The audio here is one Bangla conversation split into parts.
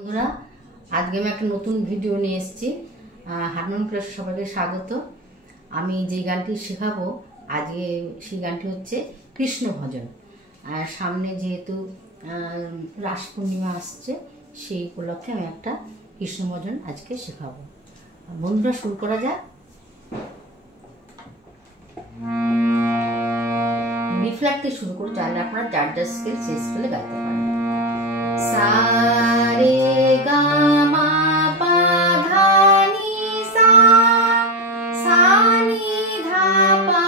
বন্ধুরা, আজকে আমি একটা নতুন ভিডিও নিয়ে এসেছি। হারমোনিয়াম ক্লাসে সবাইকে স্বাগত। আমি যে গানটি শেখাবো আজকে সেই গানটি হচ্ছে কৃষ্ণ ভজন। আর সামনে যেহেতু রাস পূর্ণিমা আসছে, সেই উপলক্ষে আমি একটা কৃষ্ণ ভজন আজকে শেখাবো। বন্ধুরা, শুরু করা যাক। বি ফ্ল্যাট থেকে শুরু করে চাইলে আপনারা চার স্কেল সেই স্কেলে গাইতে পারেন। সা রে গা মা পা ধা নি সা, সা নি ধা পা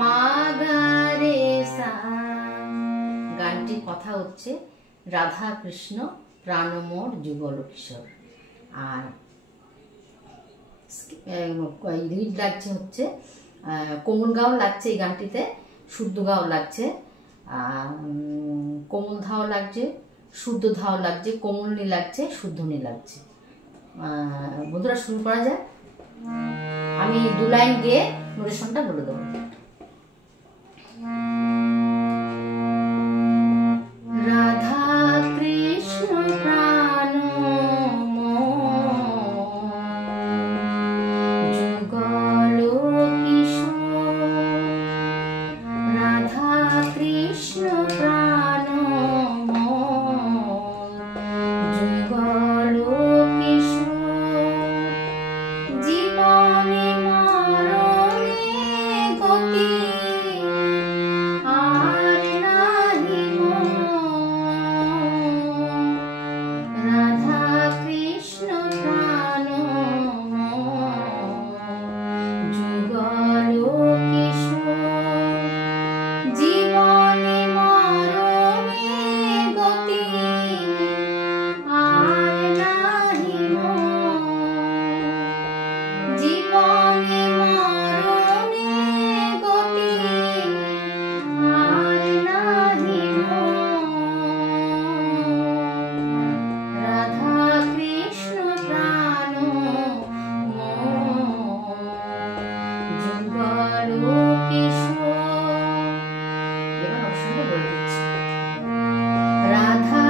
মা গা রে সা। গানটির কথা হচ্ছে রাধা কৃষ্ণ প্রাণ মোর যুগল কিশোর। আর লিড লাগছে হচ্ছে কোমল গাও লাগছে এই গানটিতে, শুদ্ধ গাও লাগছে, কোমল ধাও লাগছে, শুদ্ধ ধাও লাগছে, কোমল নি লাগছে, শুদ্ধ নি লাগছে। বন্ধুরা, শুরু করা যায়। আমি দু লাইন গিয়ে নোটেশনটা বলে দেবো। রাধা কৃষ্ণ প্রাণ যুগল কিশোর, রাধা কৃষ্ণ প্রাণ যুগল কিশোর, জীবনে মরণে গতি আর নাহি রাধা কৃষ্ণ প্রাণ যুগল কিশোর, জীবনে মরণে গতি আর নাহি জীবনে মরণে গতি আর নাহি রাধা কৃষ্ণ প্রাণ যুগল কিশোর। এবার অপশনটা বলে দিচ্ছি। রাধা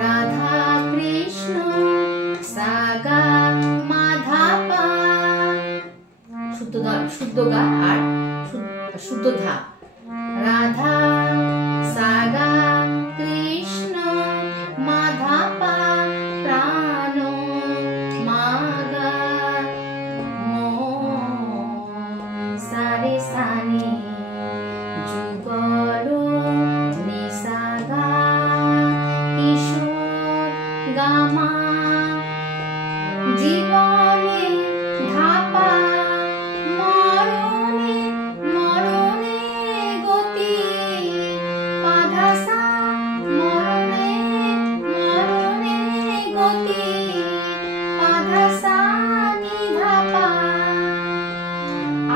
রাধা কৃষ্ণ সা গা মা ধা পা, শুদ্ধ গা আর শুদ্ধ ধা। রাধা সা গা কৃষ্ণ মা ধা পা প্রাণ মা গা মো সা রে সা নি যুগল নি সা গা কিশোর গা মা, জীবনে ধা পা মরণে মরণে গতি পা ধা সা, মরণে মরণে গতি পা ধা সা নি ধা পা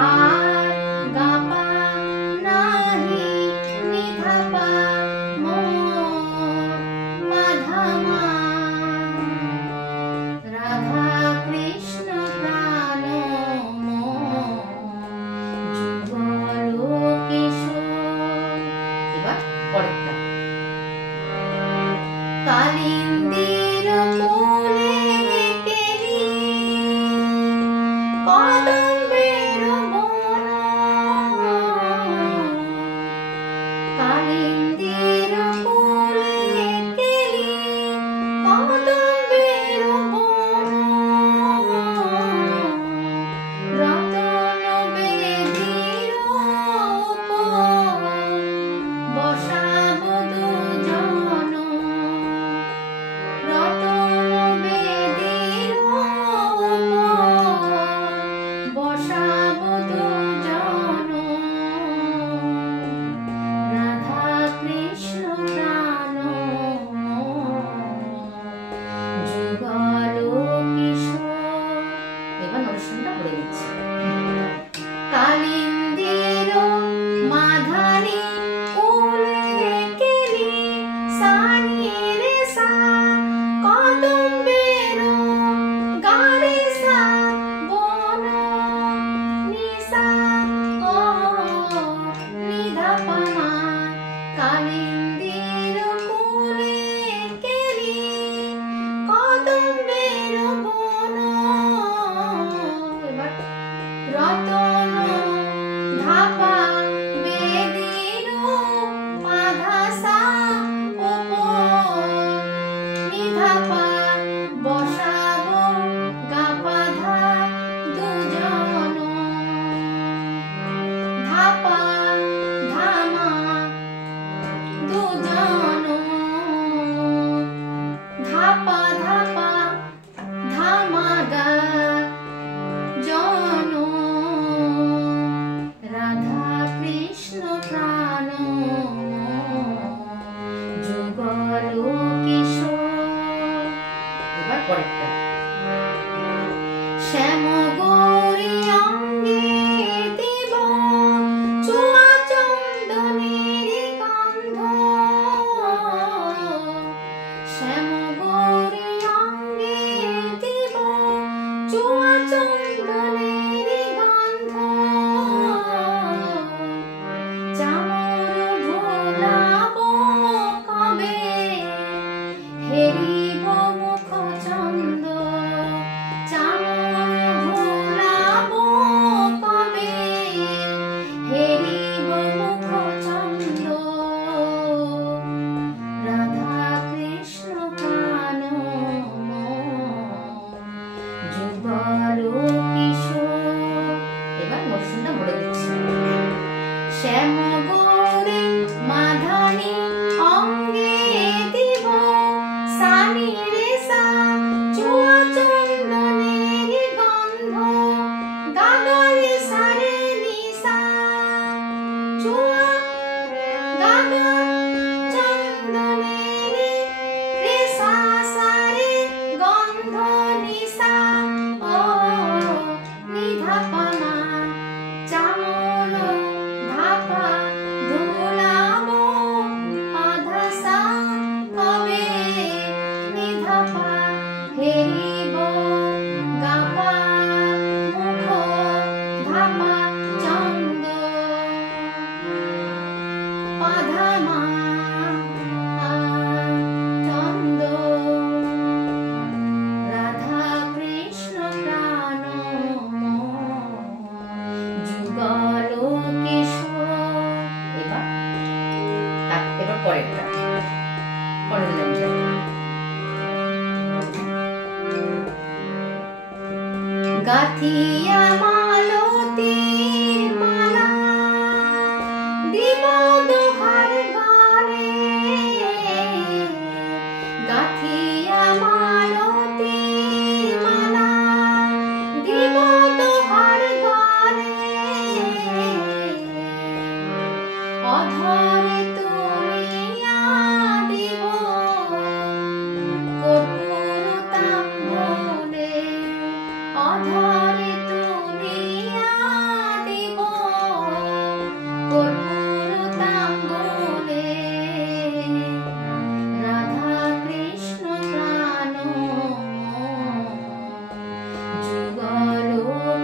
আর গা পা নাহি নি ধা পা মো পা ধা মা। রাধা কৃষ্ণ প্রাণ ধাপা ধামা গা জন রাধা কৃষ্ণ প্রাণ যুগল কিশোর। এবার পরেরটা শ্যাম গৌরী অঙ্গে দেব চুয়া চন্দনের গন্ধ। শ্যাম গৌরী অঙ্গে দেব চুয়া চন্দনের গন্ধ। চামর ভোলাব কবে হেরিব মুখ চন্দ। চামর ভোলাব কবে হেরিব মুখ চন্দ। রাধা কৃষ্ণ প্রাণ যুগল কিশোর। এবার মরশুমটা বলে দিচ্ছি। শ্যাম গৌরী মাধানী অঙ্গে দেব সানি রে সা চুয়া চন্দনের গন্ধ। গাগা রে সা রে নিসা চুয়া গাগা চন্দনের রে সা সা রে গন্ধ নিসা ও নিধা মা চামর ধাপা ধুলাব আধা সা কবে নিধাপা হেরিব গাপা মুখ ধাপা চন্দ পাধামা চন্দ। রাধা কৃষ্ণ প্রাণ যুগল কিশোর। এবার পরেরটা পরের লাইনটা গাথিয়া মালতী মালা দিব দোহার গালে। গাথিয়া মালতী মালা দিব দোহার গালে। অধরে তুলিয়া দিব কর্পূর তাম্বুলে। অধরে তুলিয়া দিব কর্পূর তাম্বুলে। রাধা কৃষ্ণ প্রাণ যুগল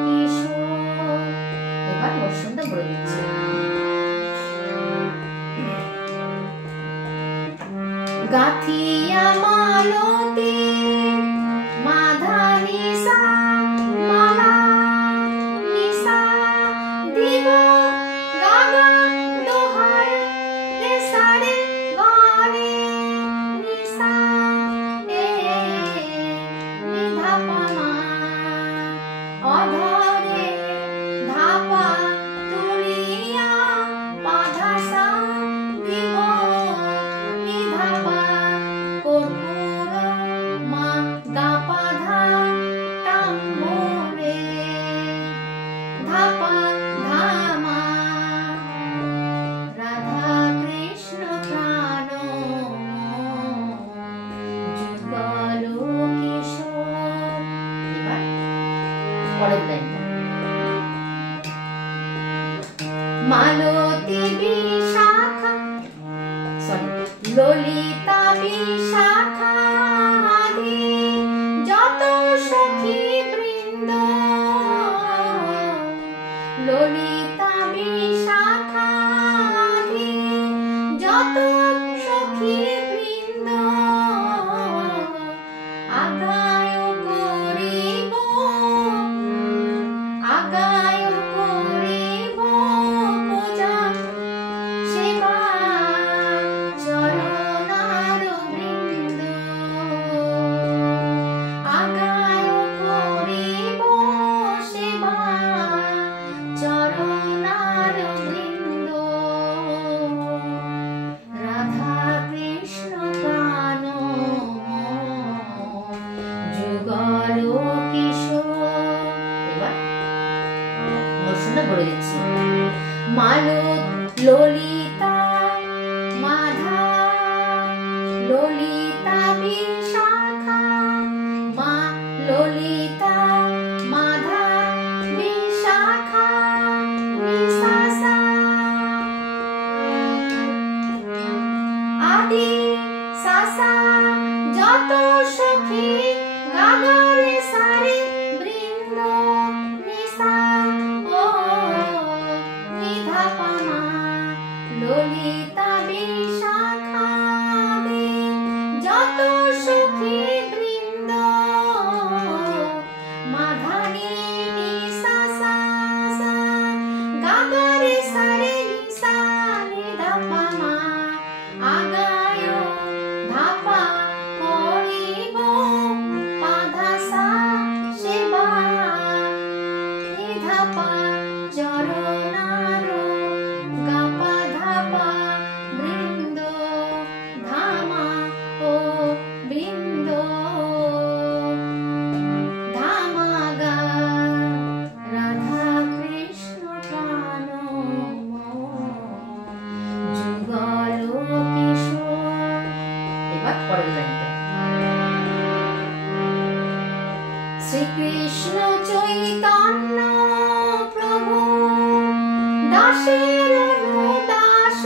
কিশোর। এবার মরশুমটা বলে দিচ্ছি। গাথিয়া মালতী মাধানী সা মালা নিসা দিব গাগা দোহার রে সা রে গালে নিসা এ নিধাপা মা। অধরে ধাপা তুলিয়া পাধা সা দিব নিধাপা কর্পূর মা গাপা ধা তাম্বুলে। ধাপা ধামা রাধা কৃষ্ণ প্রাণ যুগল কিশোর। এবার পরের লাইনটা মালতী বিশাখা ললিতা বিশাখা আদি যত সখী বৃন্দ। ললিতা বিশাখা আদি যত সখী বৃন্দ। আগায় করিব পূজা সেবা চরণা দিচ্ছি। ললিতা মাধা ললিতা বিশাখা, মা ললিতা মাধা বিশাখা নিশাসা, আদি সাসা যত সখী গাগারে সারে বৃন্দ নিশা ও নিধা পামা ললিতা বিশাখা দে যত সখী বৃন্দ মাধানি নিশা সা গাগারে সারে নিশা নিধা পামা আগায় ধাপা করিব পাধাসা সেবা নিধাপা চরণার গাপা ধাপা বৃন্দ ধামা ও বৃন্দ ধামা গা রাধা কৃষ্ণ প্রাণ যুগল কিশোর। এবার পরের লাইনটা, শ্রীকৃষ্ণ চৈতন্য প্রভু দাসের দাস,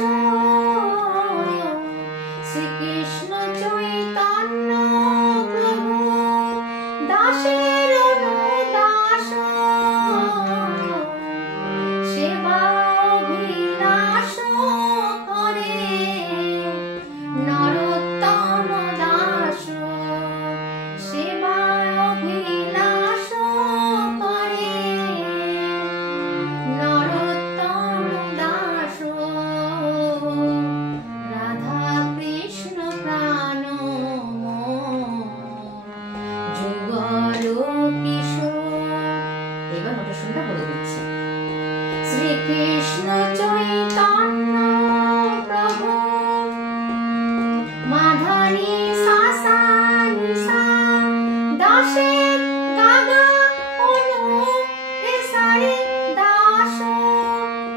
শ্রীকৃষ্ণ চৈতন্য প্রভু দাসের দাস, সেবা অভিলাষ করে নরোত্তম দাস, সেবা অভিলাষ করে নরোত্তম দাস, রাধা কৃষ্ণ প্রাণ যুগল কিশোর। এবার নোটেশনটা বলে দিচ্ছি, শ্রীকৃষ্ণ চৈতন্য প্রভু মাধানি সাসা নিশা দাসে গাগা অনু রে সারে দাস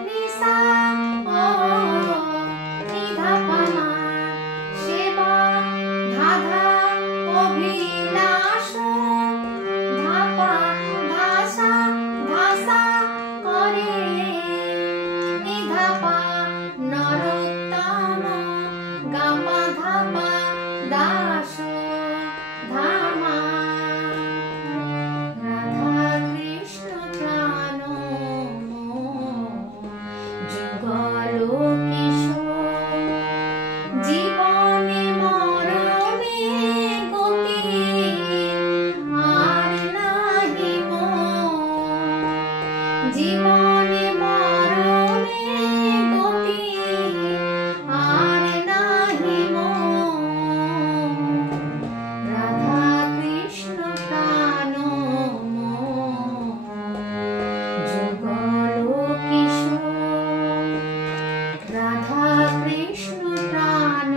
নিশা ও নিধা পামা সেবা ধাধা অভিলাষ ধাপা ধাসা ধাসা করে নিধাপা নরোত্তম গাপা ধাপা দাস ধামা রাধা কৃষ্ণ প্রাণ যুগল কিশোর। জীবনে মরণে গতি আর নাহি মোর, জীবনে মরণে গতি আর নাহি মোর, রাধা কৃষ্ণ প্রাণ যুগল কিশোর, রাধা কৃষ্ণ প্রাণ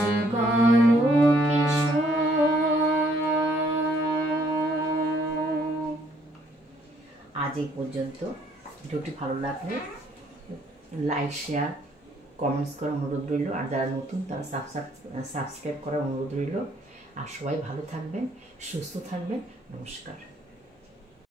যুগল কিশোর। আজ এই পর্যন্ত। ভিডিওটি ভালো লাগলে লাইক শেয়ার কমেন্টস করার অনুরোধ রইল, আর যারা নতুন তারা সাবস্ক্রাইব করার অনুরোধ রইল। আর সবাই ভালো থাকবেন, সুস্থ থাকবেন। নমস্কার।